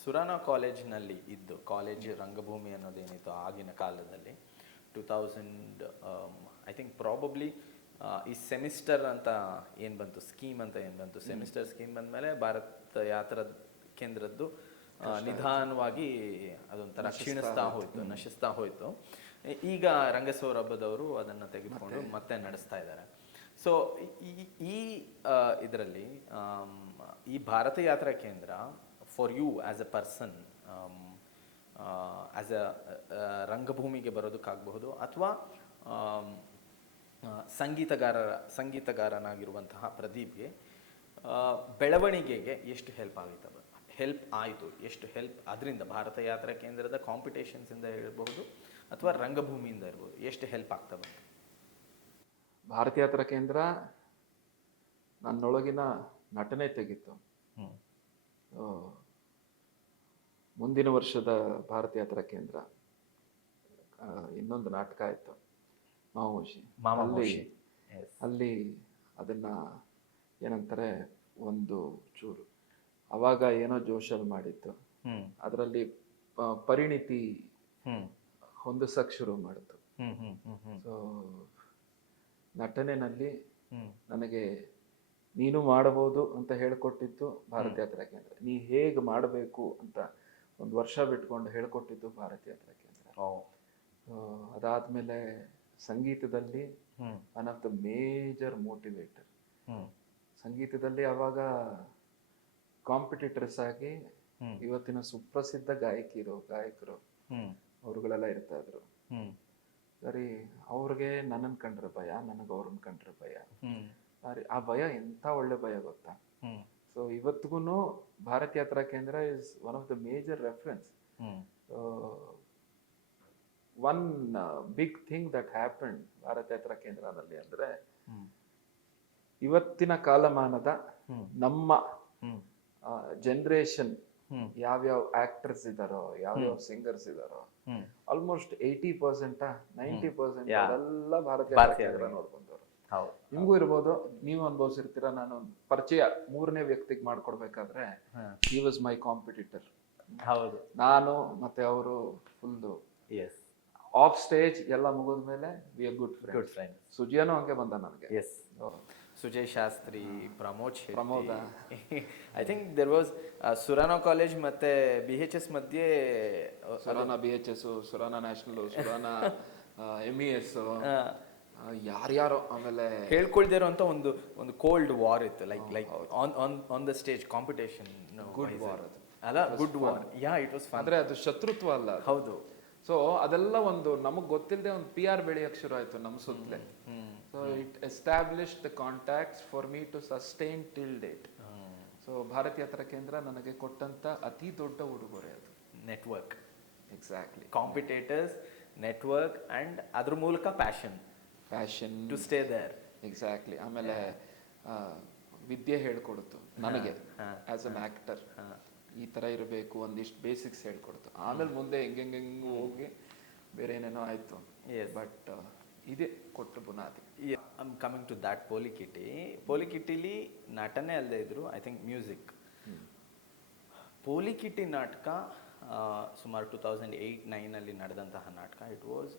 ಸುರಾನ ಕಾಲೇಜಿನಲ್ಲಿ ಇದ್ದು ಕಾಲೇಜ್ ರಂಗಭೂಮಿ ಅನ್ನೋದೇನಿತ್ತು ಆಗಿನ ಕಾಲದಲ್ಲಿ 2000 ಐ ಥಿಂಕ್ ಪ್ರಾಬಬ್ಲಿ ಈ ಸೆಮಿಸ್ಟರ್ ಅಂತ ಏನು ಬಂತು ಸ್ಕೀಮ್ ಅಂತ ಏನು ಬಂತು ಸೆಮಿಸ್ಟರ್ ಸ್ಕೀಮ್ ಬಂದಮೇಲೆ ಭಾರತ ಯಾತ್ರಾ ಕೇಂದ್ರದ್ದು ನಿಧಾನವಾಗಿ ಅದೊಂಥರ ನಶಿಸ್ತಾ ಹೋಯಿತು. ಈಗ ರಂಗಸೌರಭದವರು ಅದನ್ನು ತೆಗೆದುಕೊಂಡು ಮತ್ತೆ ನಡೆಸ್ತಾ ಇದ್ದಾರೆ. ಸೊ ಈ ಇದರಲ್ಲಿ ಈ Bharata Yatra Kendra for you as a person as a ರಂಗಭೂಮಿಗೆ ಬರೋದಕ್ಕಾಗಬಹುದು ಅಥವಾ ಸಂಗೀತಗಾರನಾಗಿರುವಂತಹ ಪ್ರದೀಪ್ಗೆ ಬೆಳವಣಿಗೆಗೆ ಎಷ್ಟು ಹೆಲ್ಪ್ ಆಯಿತು ಎಷ್ಟು ಹೆಲ್ಪ್ ಅದರಿಂದ ಭಾರತ ಯಾತ್ರಾ ಕೇಂದ್ರದ ಕಾಂಪಿಟೇಷನ್ಸಿಂದ ಇರಬಹುದು ಅಥವಾ ರಂಗಭೂಮಿಯಿಂದ ಇರ್ಬೋದು ಎಷ್ಟು ಹೆಲ್ಪ್ ಆಗ್ತಾ ಬಂತು? ಭಾರತ ಯಾತ್ರಾ ಕೇಂದ್ರ ನನ್ನೊಳಗಿನ ನಟನೆ ತೆಗಿತು. ಮುಂದಿನ ವರ್ಷದ ಭಾರತ ಯಾತ್ರಾ ಕೇಂದ್ರ ಇನ್ನೊಂದು ನಾಟಕ ಆಯ್ತು ಮಾಮೂಷಿ. ಅಲ್ಲಿ ಅದನ್ನ ಏನಂತಾರೆ ಒಂದು ಚೂರು ಅವಾಗ ಏನೋ ಜೋಶಲ್ಲಿ ಮಾಡಿತ್ತು. ಅದರಲ್ಲಿ ಪರಿಣಿತಿ ಹೊಂದಿಸಕ್ ಶುರು ಮಾಡಿತು. ಸೊ ನಟನೆಯಲ್ಲಿ ನನಗೆ ನೀನು ಮಾಡಬಹುದು ಅಂತ ಹೇಳ್ಕೊಟ್ಟಿದ್ದು ಭಾರತ ಯಾತ್ರಾ ಕೇಂದ್ರ. ನೀ ಹೇಗೆ ಮಾಡಬೇಕು ಅಂತ ಒಂದು ವರ್ಷ ಬಿಟ್ಕೊಂಡು ಹೇಳ್ಕೊಟ್ಟಿದ್ದು ಭಾರತ ಯಾತ್ರಾ ಕೇಂದ್ರ. ಅದಾದ್ಮೇಲೆ ಸಂಗೀತದಲ್ಲಿ one of the major motivator. ಸಂಗೀತದಲ್ಲಿ ಅವಾಗ ಕಾಂಪಿಟೇಟರ್ಸ್ ಆಗಿ ಇವತ್ತಿನ ಸುಪ್ರಸಿದ್ಧ ಗಾಯಕರು ಅವರುಗಳೆಲ್ಲ ಇರ್ತಾ ಇದ್ರು. ಸರಿ, ಅವ್ರಿಗೆ ನನ್ನನ್ ಕಂಡ್ರೆ ಭಯ, ನನಗೆ ಅವ್ರನ್ನ ಕಂಡ್ರೆ ಭಯ. ಸರಿ, ಆ ಭಯ ಎಂತ ಒಳ್ಳೆ ಭಯ ಗೊತ್ತಾ? ಸೊ ಇವತ್ತಿಗೂ Bharata Yatra Kendra is one of the major reference. One big thing that happen Bharata Yatra ಕೇಂದ್ರದಲ್ಲಿ ಅಂದ್ರೆ ಇವತ್ತಿನ ಕಾಲಮಾನದ ನಮ್ಮ ಜನರೇಷನ್ ಯಾವ್ಯಾವ ಆಕ್ಟರ್ಸ್ ಇದಾರೋ ಯಾವ್ಯಾವ ಸಿಂಗರ್ಸ್ ಇದಾರೋ ಆಲ್ಮೋಸ್ಟ್ 80% 90% ಎಲ್ಲ ಭಾರತ ಯಾತ್ರಾ ಕೇಂದ್ರ ನೋಡ್ಕೊಂಡವ್ರು. ನಿಮ್ಗೂ ಇರ್ಬೋದು, ನೀವು ಅನುಭವಿಸಿರ್ತೀರ. ನಾನು ಪರಿಚಯ ಮೂರನೇ ವ್ಯಕ್ತಿಗೆ ಮಾಡ್ಕೊಡ್ಬೇಕಾದ್ರೆ ಹಿ ವಾಸ್ ಮೈ ಕಾಂಪಿಟಿಟರ್. ನಾನು ಮತ್ತೆ ಅವರು ಫುಲ್ ಆಫ್ ಸ್ಟೇಜ್ ಎಲ್ಲ ಮುಗಿದ್ಮೇಲೆ ವಿ ಆರ್ ಗುಡ್ ಫ್ರೆಂಡ್. ಸುಜಿಯಾನು ಹಂಗೆ ಬಂದ ನನಗೆ. Sujay Shastri, Pramod. I think there was Surana college ಮತ್ತೆ BHS ಮಧ್ಯೆ Surana BHS, Surana national, Surana MES, ಯಾರ್ಯಾರೋ ಆಮೇಲೆ ಹೇಳ್ಕೊಳ್ದೇ ಇರೋಂಥ ಒಂದು ಕೋಲ್ಡ್ ವಾರ್ ಇತ್ತು. Like on the stage competition. Good war ಅದು ಅಲ್ಲ, good war. Yeah, it was fun. ಅಂದ್ರೆ ಅದು ಶತ್ರುತ್ವ ಅಲ್ಲ. ಹೌದು. ಸೊ ಅದೆಲ್ಲ ಒಂದು ನಮಗ್ ಗೊತ್ತಿಲ್ಲದೆ ಒಂದು PR ಬೆಳೆಯಕ್ ಶುರು ಆಯ್ತು ನಮ್ಮ ಸುತ್ತಲೇ. So it established the contacts for me to sustain till date. So Bharat Yatra Kendra ನನಗೆ ಕೊಟ್ಟಂತ ಅತಿ ದೊಡ್ಡ ಉಡುಗೊರೆ ಅದು. Network. Exactly. Competitors, network and ಅದ್ರ ಮೂಲಕ passion to stay there. Exactly. ಆಮೇಲೆ ವಿದ್ಯೆ ಹೇಳ್ಕೊಡ್ತು ನನಗೆ ಆಸ್ ಅನ್ ಆಕ್ಟರ್. ಈ ತರ ಇರಬೇಕು, ಒಂದಿಷ್ಟು ಬೇಸಿಕ್ಸ್ ಹೇಳ್ಕೊಡ್ತು. ಆಮೇಲೆ ಮುಂದೆ ಹೆಂಗೆಂಗೂ ಹೋಗಿ ಬೇರೆ ಏನೇನೋ ಆಯ್ತು. ಬಟ್ ಇದೇ ಕೊಟ್ಟು ಬುನಾದಿ. ಕಮಿಂಗ್ ಟು ದ್ಯಾಟ್ ಪೋಲಿಕಿಟಿಲಿ ನಟನೆ ಅಲ್ಲದೆ ಇದ್ರು ಐ ಥಿಂಕ್ ಮ್ಯೂಸಿಕ್. ಪೋಲಿಕಿಟಿ ನಾಟಕ ಸುಮಾರು 2008-9 ನಡೆದಂತಹ ನಾಟಕ. ಇಟ್ ವಾಸ್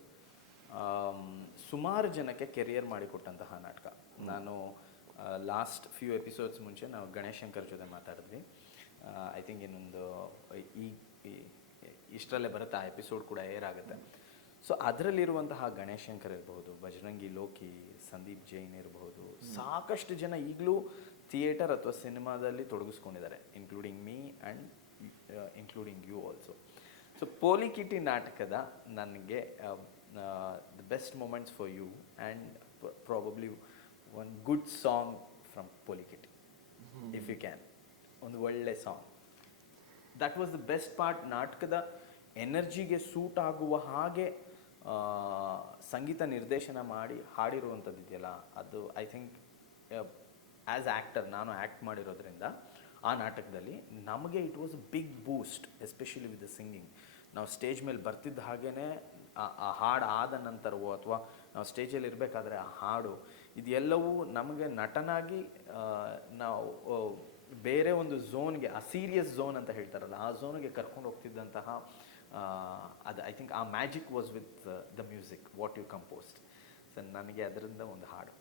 ಸುಮಾರು ಜನಕ್ಕೆ ಕೆರಿಯರ್ ಮಾಡಿಕೊಟ್ಟಂತಹ ನಾಟಕ. ನಾನು ಲಾಸ್ಟ್ ಫ್ಯೂ ಎಪಿಸೋಡ್ಸ್ ಮುಂಚೆ ನಾವು ಗಣೇಶ್ ಶಂಕರ್ ಜೊತೆ ಮಾತಾಡಿದ್ವಿ. ಐ ಥಿಂಕ್ ಇನ್ನೊಂದು ಇಷ್ಟರಲ್ಲೇ ಬರುತ್ತೆ, ಆ ಎಪಿಸೋಡ್ ಕೂಡ ಏರ್ ಆಗುತ್ತೆ. ಸೊ ಅದರಲ್ಲಿರುವಂತಹ ಗಣೇಶ್ ಶಂಕರ್ ಇರಬಹುದು, ಬಜರಂಗಿ ಲೋಕಿ, ಸಂದೀಪ್ ಜೈನ್ ಇರಬಹುದು, ಸಾಕಷ್ಟು ಜನ ಈಗಲೂ ಥಿಯೇಟರ್ ಅಥವಾ ಸಿನಿಮಾದಲ್ಲಿ ತೊಡಗಿಸ್ಕೊಂಡಿದ್ದಾರೆ, including me and including you also. So Polikitti ನಾಟಕದ ನನಗೆ the best moments for you and probably one good song from Polikitti if you can. ಒಂದು ಒಳ್ಳೆ song that was the best part. ನಾಟಕದ ಎನರ್ಜಿಗೆ ಸೂಟ್ ಆಗುವ ಹಾಗೆ ಸಂಗೀತ ನಿರ್ದೇಶನ ಮಾಡಿ ಹಾಡಿರುವಂಥದ್ದು ಇದೆಯಲ್ಲ, ಅದು ಐ ಥಿಂಕ್ ಆ್ಯಸ್ ಆ್ಯಕ್ಟರ್ ನಾನು ಆ್ಯಕ್ಟ್ ಮಾಡಿರೋದ್ರಿಂದ ಆ ನಾಟಕದಲ್ಲಿ ನಮಗೆ it was a big boost, especially with the singing. ನಾವು ಸ್ಟೇಜ್ ಮೇಲೆ ಬರ್ತಿದ್ದ ಹಾಗೇ ಆ ಹಾಡು ಆದ ನಂತರವೋ ಅಥವಾ ನಾವು ಸ್ಟೇಜಲ್ಲಿ ಇರಬೇಕಾದ್ರೆ ಆ ಹಾಡು ಇದೆಲ್ಲವೂ ನಮಗೆ ನಟನಾಗಿ ನಾವು ಬೇರೆ ಒಂದು ಝೋನ್ಗೆ, ಆ ಸೀರಿಯಸ್ ಝೋನ್ ಅಂತ ಹೇಳ್ತಾರಲ್ಲ, ಆ ಝೋನ್ಗೆ ಕರ್ಕೊಂಡು ಹೋಗ್ತಿದ್ದಂತಹ ಅದು ಐ ಥಿಂಕ್ ಆ magic was with the music what you composed. So ನನಗೆ ಅದರಿಂದ ಒಂದು ಹಾಡು.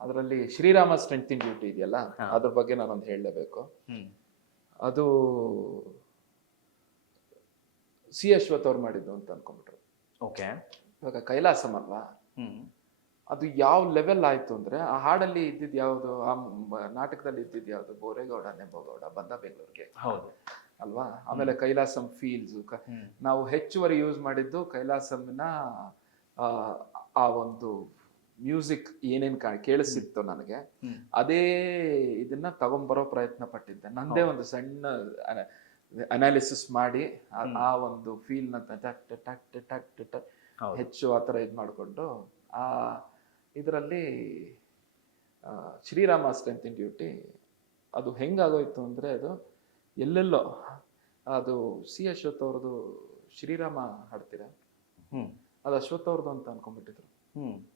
ಅದರಲ್ಲಿ ಶ್ರೀರಾಮ ಸ್ಟ್ರೆಂತ್ ಇನ್ ಡ್ಯೂಟಿ ಇದೆಯಲ್ಲ, ಅದ್ರ ಬಗ್ಗೆ ನಾನೊಂದು ಹೇಳಲೇಬೇಕು. ಅದು ಸಿ ಅಶ್ವಥ್ ಅವ್ರು ಮಾಡಿದ್ದು ಅಂತ ಅನ್ಕೊಂಡ್ಬಿಟ್ರು. ಓಕೆ. ಇವಾಗ ಕೈಲಾಸಂ ಅಲ್ವಾ, ಅದು ಯಾವ ಲೆವೆಲ್ ಆಯ್ತು ಅಂದ್ರೆ, ಆ ಹಾಡಲ್ಲಿ ಇದ್ದಿದ್ದು ಯಾವುದು, ಆ ನಾಟಕದಲ್ಲಿ ಇದ್ದಿದ್ದು ಯಾವುದು, ಬೋರೇಗೌಡ ನೆಂಬೋಗೌಡ ಬಂದ ಬೆಂಗಳೂರಿಗೆ, ಹೌದು ಅಲ್ವಾ. ಆಮೇಲೆ ಕೈಲಾಸಂ ಫೀಲ್ಸ್, ನಾವು ಹೆಚ್ಚುವರಿ ಯೂಸ್ ಮಾಡಿದ್ದು ಕೈಲಾಸಂನ ಆ ಒಂದು ಮ್ಯೂಸಿಕ್ ಏನೇನ್ ಕೇಳಿಸಿತ್ತು ನನಗೆ, ಅದೇ ಇದನ್ನ ತಗೊಂಬರೋ ಪ್ರಯತ್ನ ಪಟ್ಟಿದ್ದೆ. ನಂದೇ ಒಂದು ಸಣ್ಣ ಅನಾಲಿಸಿಸ್ ಮಾಡಿ ಆ ಒಂದು ಫೀಲ್ ನ ಹೆಚ್ಚು ಆತರ ಇದ್ ಮಾಡ್ಕೊಂಡು ಆ ಇದರಲ್ಲಿ ಶ್ರೀರಾಮ ಸ್ಟ್ರೆಂತ್ ಇನ್ ಡ್ಯೂಟಿ ಅದು ಹೆಂಗಾಗೋಯ್ತು ಅಂದ್ರೆ, ಅದು ಎಲ್ಲೆಲ್ಲೋ ಅದು ಸಿ ಅಶ್ವಥ್ ಅವ್ರದ್ದು ಶ್ರೀರಾಮ ಹಾಡ್ತೀರಾ, ಅದು ಅಶ್ವಥ್ ಅವ್ರದ್ದು ಅಂತ ಅನ್ಕೊಂಡ್ಬಿಟ್ಟಿದ್ರು.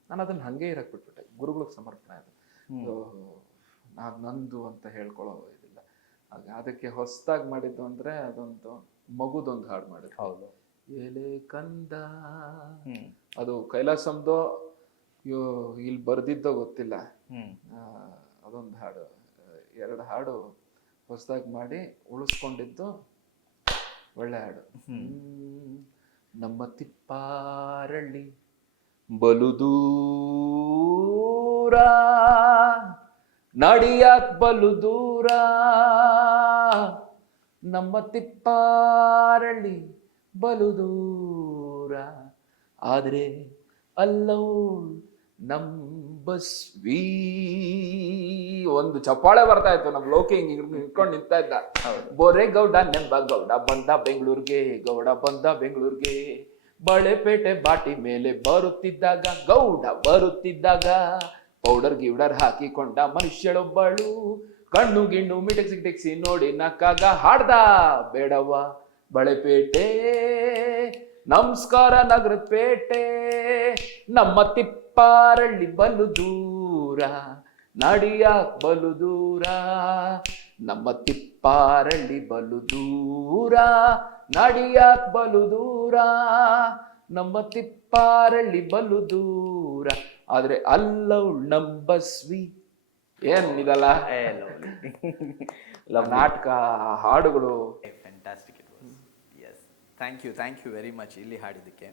ನಾನು ಅದನ್ನ ಹಂಗೆ ಇರಕ್ ಬಿಟ್ಬಿಟ್ಟೆ, ಗುರುಗಳಿಗೆ ಸಮರ್ಪಣೆ. ಅದು ನಂದು ಅಂತ ಹೇಳ್ಕೊಳ್ಳೋ ಇದಿಲ್ಲ. ಅದಕ್ಕೆ ಹೊಸದಾಗಿ ಮಾಡಿದ್ದು ಅಂದ್ರೆ ಅದೊಂದು ಮಗುದೊಂದು ಹಾಡು ಮಾಡಿದ್ರು. ಹೌದು, ಎಲೆ ಕಂದ, ಅದು ಕೈಲಾಸಂದೋ ಇಲ್ಲಿ ಬರ್ದಿದ್ದೋ ಗೊತ್ತಿಲ್ಲ. ಅದೊಂದು ಹಾಡು, 2 ಹಾಡು ಹೊಸದಾಗಿ ಮಾಡಿ ಉಳಿಸ್ಕೊಂಡಿದ್ದು ಒಳ್ಳೆ ಹಾಡು. ನಮ್ಮ ತಿಪ್ಪಾರಳ್ಳಿ ಬಲು ದೂರ, ನಡಿಯಾಕ್ ಬಲು ದೂರ, ನಮ್ಮ ತಿಪ್ಪಾರಳ್ಳಿ ಬಲು ದೂರ, ಆದ್ರೆ ಅಲ್ಲೋಳ್ ನಂಬಸ್ವಿ. ಒಂದು ಚಪ್ಪಾಳೆ ಬರ್ತಾ ಇತ್ತು, ನಮ್ ಲೋಕಿ ಹಿಂಗ್ ಇಟ್ಕೊಂಡು ನಿಂತ ಇದ್ದ. ಬೋರೇಗೌಡ ನೆಂಬ ಗೌಡ ಬಂದ ಬೆಂಗಳೂರಿಗೆ, ಗೌಡ ಬಂದ ಬೆಂಗಳೂರಿಗೆ, ಬಳೆಪೇಟೆ ಬಾಟಿ ಮೇಲೆ ಬರುತ್ತಿದ್ದಾಗ, ಗೌಡ ಬರುತ್ತಿದ್ದಾಗ, ಪೌಡರ್ ಗಿೌಡರ್ ಹಾಕಿಕೊಂಡ ಮನುಷ್ಯಳೊಬ್ಬಳು, ಕಣ್ಣು ಗಿಣ್ಣು ಮಿಟಕ್ಸಿ ನೋಡಿ ನಕ್ಕಾಗ ಹಾಡ್ದ, ಬೇಡವ್ವ ಬಳೆಪೇಟೆ ನಮಸ್ಕಾರ ನಗರದ ಪೇಟೆ, ನಮ್ಮ ತಿಪ್ಪಾರಳ್ಳಿ ಬಲು ದೂರ, ನಡಿಯಾಕ್ ಬಲು ದೂರ, ನಮ್ಮ ತಿಪ್ಪಾರಳ್ಳಿ ಬಲು ದೂರ, ನಡಿಯಾಕ್ ಬಲು ದೂರ, ನಮ್ಮ ತಿಪ್ಪಾರಳ್ಳಿ ಬಲು ದೂರ, ಆದ್ರೆ ಅಲ್ಲವ್ ನಂಬಸ್ವಿ. ಏನ್ ಇದಲ್ಲ ನಾಟಕ ಹಾಡುಗಳು fantastic it was. Yes, thank you very much ಇಲ್ಲಿ ಹಾಡಿದ್ದಕ್ಕೆ.